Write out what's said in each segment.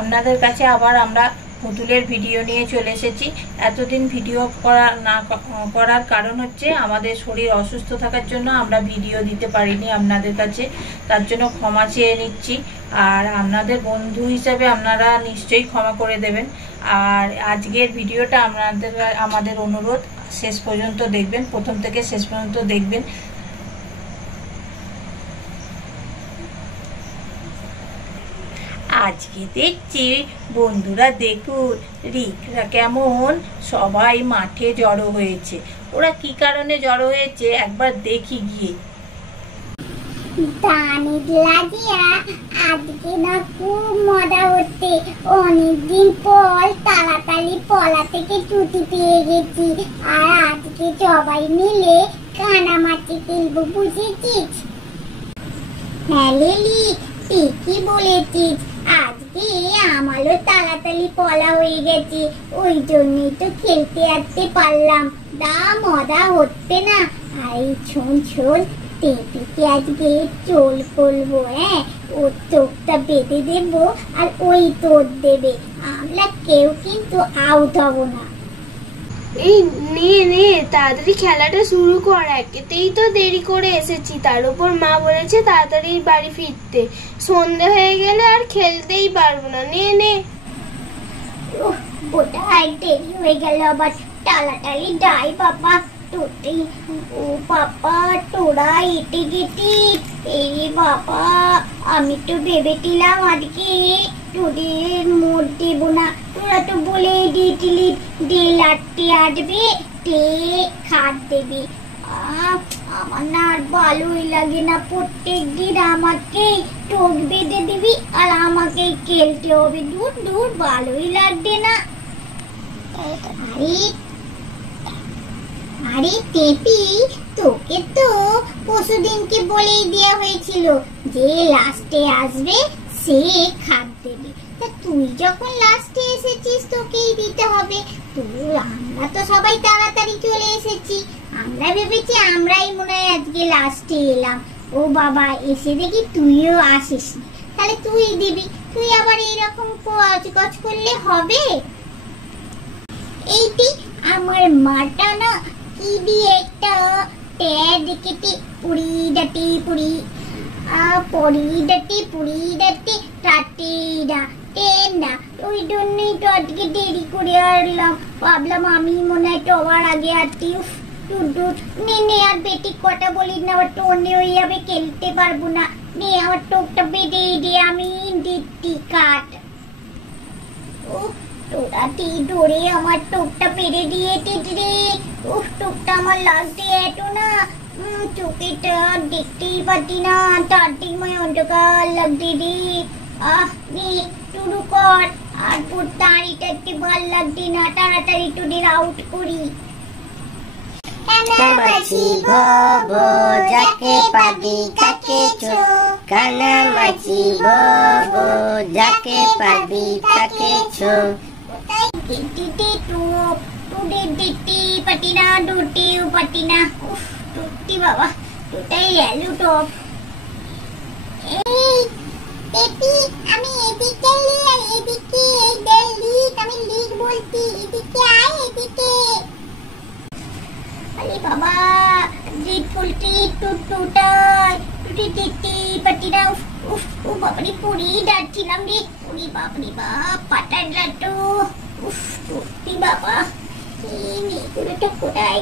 আপনাদের কাছে আবার আমরা পুতুলের ভিডিও নিয়ে চলে এসেছি। এতদিন ভিডিও করার কারণ হচ্ছে আমাদের শরীর অসুস্থ থাকার জন্য আমরা ভিডিও দিতে পারিনি আপনাদের কাছে, তার জন্য ক্ষমা চেয়ে নিচ্ছি। আর আপনাদের বন্ধু হিসাবে আপনারা নিশ্চয়ই ক্ষমা করে দেবেন। আর আজকের ভিডিওটা আমাদের অনুরোধ শেষ পর্যন্ত দেখবেন, প্রথম থেকে শেষ পর্যন্ত দেখবেন। আজকে দেখছি বন্ধুরা, দেখুন রিকরা কেমন সবাই মাঠে জড়ো হয়েছে। ওরা কি কারণে জড়ো হয়েছে একবার দেখি গিয়ে। আজকে না খুব মজা হচ্ছে, অনেকদিন পর তাড়াতাড়ি পলা থেকে ছুটি পেয়ে গেছি। আর আজকে সবাই মিলে কানামাছি খেলবো, বুঝেছিস? হ্যাঁ লিলি, ঠিকই বলেছিস। আজকে আমারও তাড়াতাড়ি পলা হয়ে গেছে, ওই জন্যই তো খেলতে আসতে পারলাম। দা মজা হচ্ছে না। আর শোন, টেপিকে আজকে চোল করবো। হ্যাঁ, ওর চোখটা বেঁধে দেবো আর ওই তোর দেবে। আমরা কেউ কিন্তু আউট হব না। এই নে তাড়াতাড়ি খেলাটা শুরু কর, একেতেই তো দেরি করে এসেছি, তার উপর মা বলেছে তাড়াতাড়ি বাড়ি ফিরতে। সন্ধে হয়ে গেলে আর খেলতেই পারবো না। নে বোধহয় দেরি হয়ে গেল আবার। তাড়াতাড়ি যাই বাবা। ও বাবা, তোরা এটে গেটি। এই বাবা, আমি তো ভেবেছিলাম আজকে তোদের মোট দেব না। তোরা তো বলে দিয়েছিলি ডে লাটতে আসবে, ডে খাট দেবে। আমার না আর ভালোই লাগে না, প্রত্যেক দিন আমাকে টোক বেঁধে দিবি আর আমাকে খেলতে হবে। দূর ভালোই লাগবে না। আরে টেপি, তোকে তো পরশুদিনকে বলেই দেওয়া হয়েছিল যে লাস্টে আসবে সে খাট দেবে। তা তুই যখন লাস্টে এসেছিস তোকেই দিতে হবে। আমরা তো সবাই তাড়াতাড়ি চলে এসেছি, আমরা ভেবেছি আমরাই মনে হয় আজকে লাস্টে এলাম। ও বাবা, এসে দেখি তুইও আসিস না, তাহলে তুই দিবি। তুই আবার এইরকম কচ করলে হবে? এইটি আমার মাটা না কি দিয়ে একটা দেখেটি পুরি ডাটি টাটিরা ওই জন্যই তো আজকে দেরি করে আসলাম। ভাবলাম আমি মনে হয় সবার আগে আসছি। নে আর বেটি কটা বলিস না, আবার টোনে হয়ে যাবে, খেলতে পারবো না। নে আমার টোকটা বেঁধে দে, আমি দিচ্ছি কাট। তোরা ধরে আমার টোকটা পেরে দিয়েছিস রে। টোকটা আমার লাগছে এত না, চোখেটা দেখতেই পাচ্ছি না, চারদিকময় অন্ধকার লাগছে রে। নে শুরু কর। আর দাঁড়িটা একটু ভাল লাগছে না, তাড়াতাড়ি তোদের আউট করি। কানামাছি ভবো, যাকে পাবি তাকে ছো। কানামাছি ভবো, যাকে পাবি তাকে ছো। তোদের দেখতে পাটি না, দৌড়তেও পাটি না। সত্যি বাবা, তোটাই এলো টপ। এই পেপি, আমি এদিকে আমি লিগ বলছি, এদিকে আয় এদিকে। আরে বাবা, জিত ফুলটি টুটি দেখতে পাটি না। ও বাবারে, পুরি যাচ্ছিলাম রে। পুরি বাপরে বাপ, পাটার লাট্টু। সত্যি বাবা, এই মেয়েগুলোটা কোথায়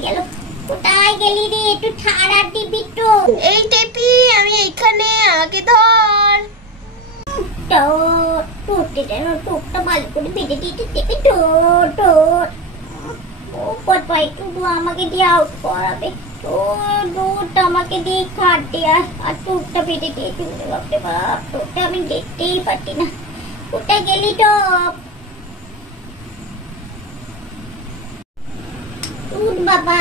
গেলি রে? একটু ছাড়া দিবি তো? এই টেপি, আমি এইখানে, আগে ধর। টোকটা ভালো করে বেঁধে দিতে দেবে। আমাকে দিয়ে আউট করাবে। আমাকে দিয়ে খাট দেয়া আর টোকটা বেঁধে দিয়ে চলে। বাপরে বাপ, টোকটা আমি দেখতেই পাচ্ছি না। কোথায় গেলি টপ? বাবা,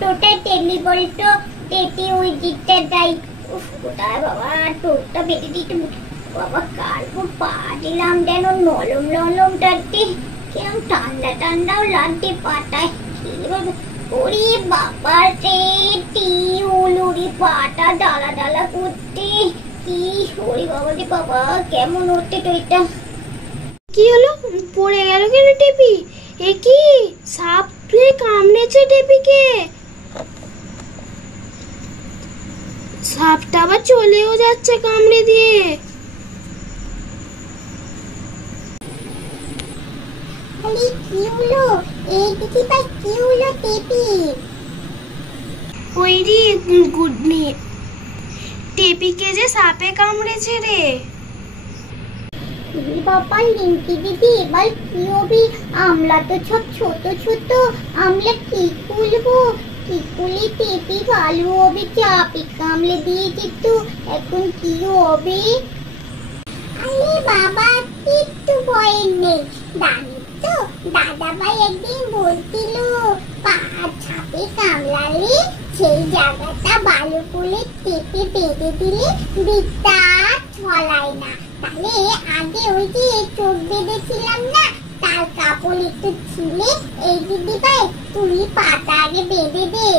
টোটাই টেলি বল তো, টেপি ওই দিকটা যাই। কোথায় বাবা, টোকটা বেঁধে দিতে। বাবা, কালপুর পা দিলাম যেন নরম টাটতে, কেমন ঠান্ডাও লাগছে পাটায়। ওরে বাবা রে, টিউলুরি পাটা ডালা করতে কি। ওরে বাবা রে বাবা, কেমন হচ্ছে তো এটা। কি হলো, পড়ে গেল কেন টেপি? এ কি, সাপে কামড়েছে টেপিকে? সাপটা আবার চলেও যাচ্ছে কামড়ে দিয়ে। আরে কি হলো? এই দিদি ভাই কি হলো টেপি? ওই রে গুডনি, টেপিকে যে সাপে কামড়েছে রে। বাবা লিঙ্কি দিদি, এবার কি হবে? আমরা তো সব ছোট ছোট, আমরা কি খুলবো? কি খুলে টেপি ভালো হবে? চাপে কামড়ে দিয়ে যেত, এখন কি হবে? আরে বাবা কিচ্ছু ভয় নেই, জানিস তো দাদা ভাই একদিন বলছিল পা ছাপে কামড়ালে সেই জায়গাটা ভালো করে টেপে বেঁধে দিলে বিদ্যা ছলায় না। তাহলে আগে ওই যে চোখ বেঁধেছিলাম না, তার কাপড় একটু ছিলে, এই দিদি ভাই তুই পাটা আগে বেঁধে দে।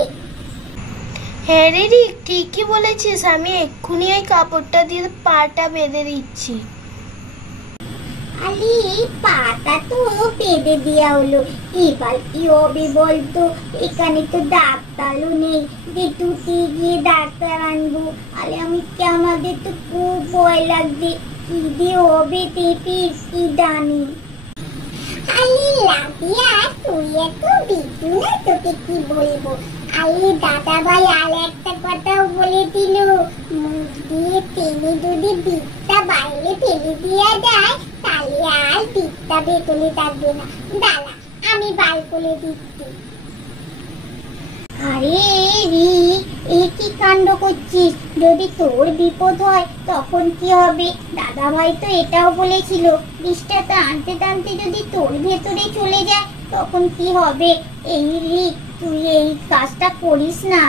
হ্যাঁ রে রিক, ঠিকই বলেছিস, আমি এক্ষুনি এই কাপড়টা দিয়ে পাটা বেঁধে দিচ্ছি। আরে পাটা তো বেঁধে দেওয়া হলো, এবার কি হবে বলতো? এখানে তো ডাক্তারও নেই যে দুটি গিয়ে ডাক্তার আনবো। আরে আমাদের তো খুব ভয় লাগবে, কি দিয়ে হবে টেপি কি জানি। আরে লাগিয়া তুই এত বিজু না, তোকে কি বলবো। আরে দাদা ভাই আর একটা কথাও বলে দিল, মুখ দিয়ে টেনে যদি বিটটা বাইরে ফেলে দেওয়া যায় তাহলে আর বিটটা ভেতরে থাকবে না। দাঁড়া আমি বার করে দিচ্ছি। আরে রিক, এ কি কাণ্ড করছিস? যদি তোর বিপদ হয় তখন কি হবে? দাদা ভাই তো এটাও বলেছিল বিষটা টানতে টানতে যদি তোর ভেতরে চলে যায় তখন কি হবে? এই রিক, তুই এই কাজটা করিস না।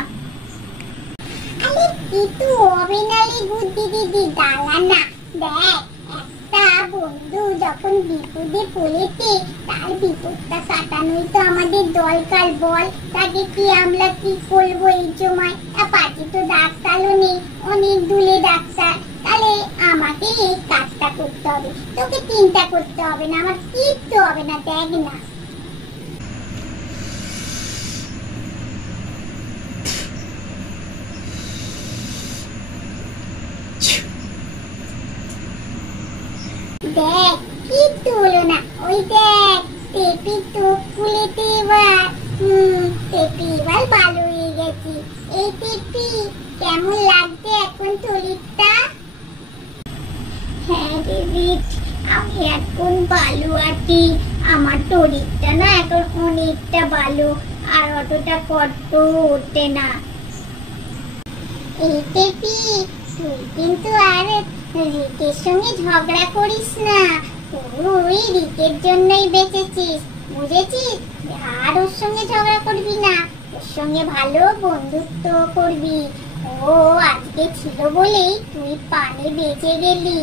আরে কিছু হবে না রে বুদ্ধি দিদি, দাঁড়া না। দেখ, একটা বন্ধু যখন বিপদে পড়েছে তার বিপদটা কাটানোই তো আমাদের দরকার, বল। তাকে কি আমরা কি করবো এই সময়? পাশে তো ডাক্তারও নেই, অনেক দূরে ডাক্তার। তাহলে আমাকে এই কাজটা করতে হবে, তোকে চিন্তা করতে হবে না, আমার কিচ্ছু হবে না। দেখ না, দেখ কিচ্ছু হলো না। ওই দেখ টেপি তো খুলেতে এবার। টেপি এবার ভালো হয়ে গেছে। এই টেপি কেমন লাগছে এখন শরীরটা? হ্যাঁ দিদি, আমি এখন ভালো আছি, আমার শরীরটা না এখন অনেকটা ভালো, আর অতটা কষ্ট ওঠে না। এই টেপি তুই কিন্তু আর রিকের সঙ্গে ঝগড়া করিস না, তুই রিকের জন্যই বেঁচেছিস, বুঝেছিস? আর ওর সঙ্গে ঝগড়া করবি না, ওর সঙ্গে ভালো বন্ধুত্ব করবি। ও আজকে ছিল বলেই তুই পানে বেঁচে গেলি।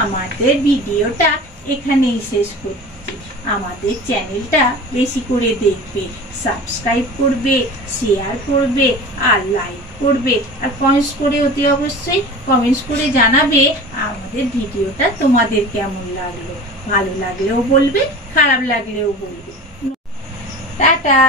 আমাদের ভিডিওটা এখানেই শেষ করছি। আমাদের চ্যানেলটা বেশি করে দেখবে, সাবস্ক্রাইব করবে, শেয়ার করবে আর লাইক করবে, আর কমেন্টস করে অতি অবশ্যই কমেন্টস করে জানাবে আমাদের ভিডিওটা তোমাদের কেমন লাগলো। ভালো লাগলেও বলবে, খারাপ লাগলেও বলবে। টাটা।